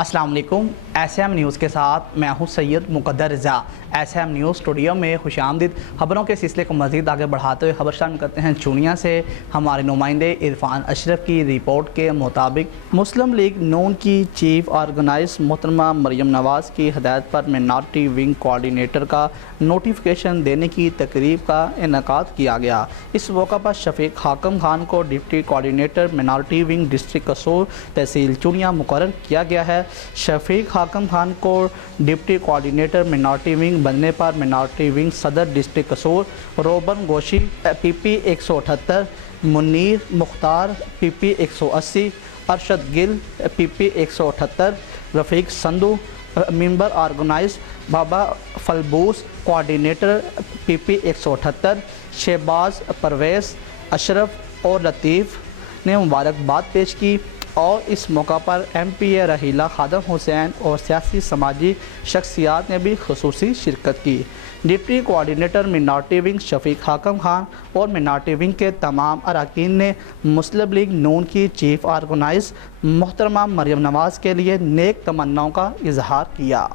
السلام علیکم، S M news کے ساتھ میں ہوں سید مقدر رضا۔ ایس ایم نیوز اسٹوڈیو میں خوش آمدید۔ خبروں کے سلسلے کو مزید آگے بڑھاتے ہوئے خبر شامل کرتے ہیں چونیا سے۔ ہمارے نمائندے عرفان اشرف کی رپورٹ کے مطابق مسلم لیگ نون کی چیف آرگنائز محترمہ مریم نواز کی ہدایت پر مائنارٹی ونگ کوآرڈینیٹر کا نوٹیفیکیشن دینے کی تقریب کا انعقاد کیا گیا۔ اس موقع پر شفیق حاکم خان کو deputy coordinator minority wing district Kasur تحصیل چونیا مقرر کیا گیا ہے۔ شفیق حاکم خان کو ڈپٹی کوآرڈینیٹر مائنارٹی ونگ بننے پر مائنارٹی ونگ صدر ڈسٹرکٹ قصور روبن گوشی پی پی 178، منیر مختار پی پی 180، ارشد گل پی پی 178، رفیق سندھو ممبر آرگنائز، بابا فلبوس کوآرڈینیٹر پی پی 178، شہباز پرویز، اشرف اور لطیف نے مبارکباد پیش کی اور اس موقع پر ایم پی اے رحیلہ خادم حسین اور سیاسی سماجی شخصیات نے بھی خصوصی شرکت کی۔ ڈپٹی کوآرڈینیٹر مائنارٹی ونگ شفیق حاکم خان اور مائنارٹی ونگ کے تمام اراکین نے مسلم لیگ نون کی چیف آرگنائز محترمہ مریم نواز کے لیے نیک تمناؤں کا اظہار کیا۔